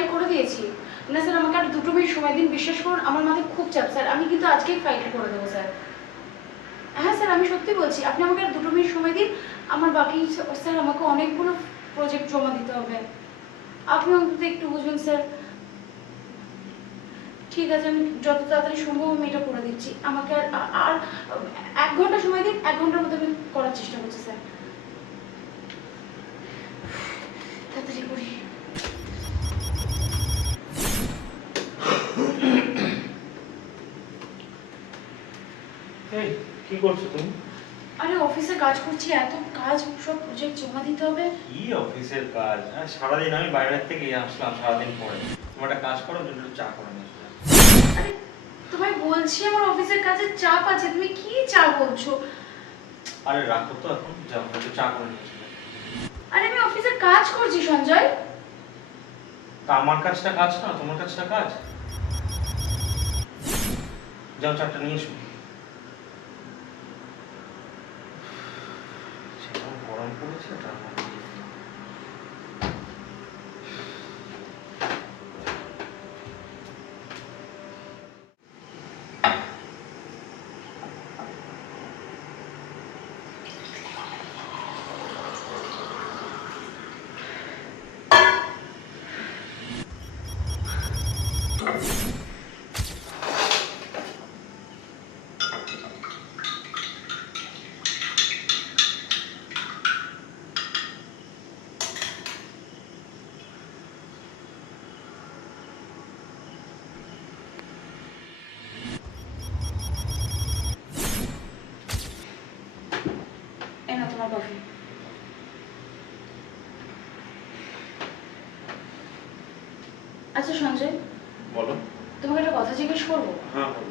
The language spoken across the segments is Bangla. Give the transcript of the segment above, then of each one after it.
ফাইল করে দিয়েছি। না স্যার, আমাকে আর 2 মিনিট সময় দিন। বিশ্বাস করুন আমার মাথায় খুব চাপ স্যার। আমি কিন্তু আজকেই ফাইলটা করে দেবো স্যার। হ্যাঁ স্যার, আমি সত্যি বলছি। আপনি আমাকে আর 2 মিনিট সময় দিন। আমার বাকি স্যার আমাকে অনেকগুলো প্রজেক্ট জমা দিতে হবে। আপনি অন্তত একটু বুঝুন স্যার। ঠিক আছে, আমি যত তাড়াতাড়ি সম্ভব আমি এটা করে দিচ্ছি। আমাকে আর 1 ঘন্টা সময় দিন। 1 ঘন্টার মধ্যে আমি করার চেষ্টা করছি স্যার। তাড়াতাড়ি করি। এই কি করছো তুমি? আরে অফিসে কাজ করছি, এত কাজ, সব প্রজেক্ট জমা দিতে হবে। কি অফিসের কাজ? সারাদিন আমি বাইরের থেকে আসলাম সারাদিন পরে। তোমার একটা কাজ করো, জন্য চা করে নিয়ে আসো। আরে তোমায় বলছি আমার অফিসের কাজের চাপ আছে, তুমি কি চা বলছো? আরে রাখো তো, এখন যাও একটু চা করে নিয়ে আসো। আরে আমি অফিসের কাজ করছি সঞ্জয়। তা আমার কাজটা কাজ না, তোমার কাজটা কাজ। যাও চাটা নিয়ে এসো। সেরকম গরম পড়েছে তার মধ্যে। এই না তোমার কফি। আচ্ছা সঞ্জয়, বলো। তোমাকে একটা কথা জিজ্ঞেস করবো? হ্যাঁ বলো।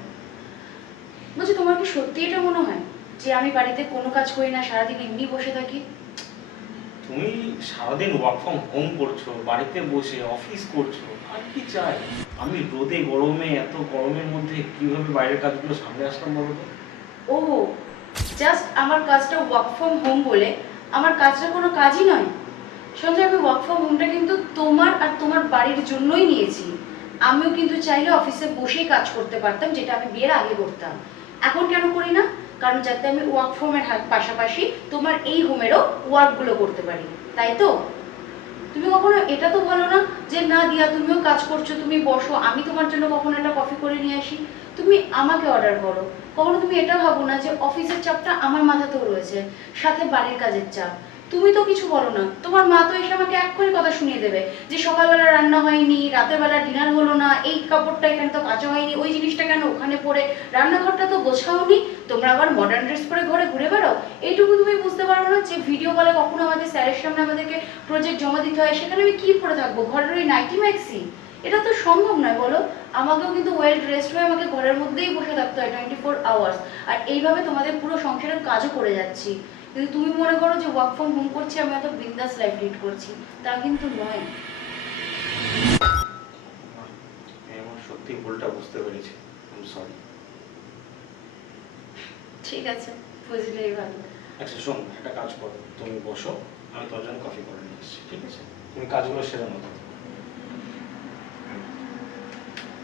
বলছি, তোমার কি সত্যি এটা মনে হয় যে আমি বাড়িতে কোনো কাজ করি না, সারাদিন এমনি বসে থাকি? তুমি সারাদিন ওয়ার্ক ফ্রম হোম করছো, বাড়িতে বসে অফিস করছো, আর কি চাই? আমি রোদে গরমে, এত গরমের মধ্যে কিভাবে বাইরের কাজগুলো সামনে আসলাম বলো তো? ও, জাস্ট আমার কাজটা ওয়ার্ক ফ্রম হোম বলে আমার কাজটা কোনো কাজই নয়। সঞ্জয়, আমি ওয়ার্ক ফ্রম হোমটা কিন্তু তোমার আর তোমার বাড়ির জন্যই নিয়েছি। আমিও কিন্তু চাইলে অফিসে বসেই কাজ করতে পারতাম, যেটা আমি বিয়ের আগে করতাম। এখন কেন করি না? কারণ যাতে আমি ওয়ার্ক ফ্রমের পাশাপাশি তোমার এই হোমেরও ওয়ার্কগুলো করতে পারি, তাই তো? তুমি কখনো এটা তো বলো না যে না দিয়া তুমিও কাজ করছো, তুমি বসো, আমি তোমার জন্য কখনো একটা কফি করে নিয়ে আসি। তুমি আমাকে অর্ডার করো। কখনো তুমি এটা ভাবো না যে অফিসের চাপটা আমার মাথাতেও রয়েছে, সাথে বাড়ির কাজের চাপ। তুমি তো কিছু বলো না, তোমার মা তো এসে আমাকে এক্ষুনি কথা শুনিয়ে দেবে যে সকালবেলা রান্না হয়নি, রাতের বেলা ডিনার হলো না, এই কাপড়টা এখানে তো কাচা হয়নি, ওই জিনিসটা কেন ওখানে পড়ে, রান্নাঘরটা তো গোছাওনি, তোমরা আবার মডার্ন ড্রেস পরে ঘরে ঘুরে বেড়াও। এইটুকু তুমি বুঝতে পারো না যে ভিডিও কলে কখনো আমাদের স্যারের সামনে আমাদেরকে প্রজেক্ট জমা দিতে হয়, সেখানে আমি কি পরে থাকবো? ঘরের ওই নাইটি ম্যাক্সি? এটা তো সম্ভব নয় বলো। আমাকেও কিন্তু ওয়েল ড্রেসড হয়ে আমাকে ঘরের মধ্যেই বসে থাকতে হয় 24 আওয়ার্স। আর এইভাবে তোমাদের পুরো সংসারের কাজও করে যাচ্ছি। কিন্তু তুমি মনে করো যে ওয়ার্ক ফ্রম হোম করছি, আমি এত বিন্দাস লাইফ লিড করছি, তা কিন্তু নয়। আমি আমার সত্যি ভুলটা বুঝতে পেরেছি। I am sorry. ঠিক আছে, বুঝলেই ভালো। আচ্ছা শোন, একটা কাজ করো, তুমি বসো, আমি তোর জন্য কফি করে নিয়ে আসছি, ঠিক আছে? তুমি কাজগুলো সেরে নাও।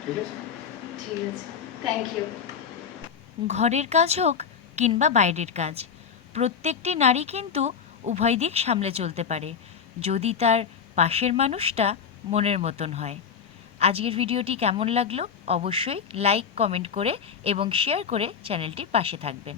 ঠিক আছে? ঠিক আছে, থ্যাংক ইউ। ঘরের কাজ হোক কিংবা বাইরের কাজ, প্রত্যেকটি নারী কিন্তু উভয় দিক সামলে চলতে পারে, যদি তার পাশের মানুষটা মনের মতন হয়। আজকের ভিডিওটি কেমন লাগলো অবশ্যই লাইক, কমেন্ট করে এবং শেয়ার করে চ্যানেলটির পাশে থাকবেন।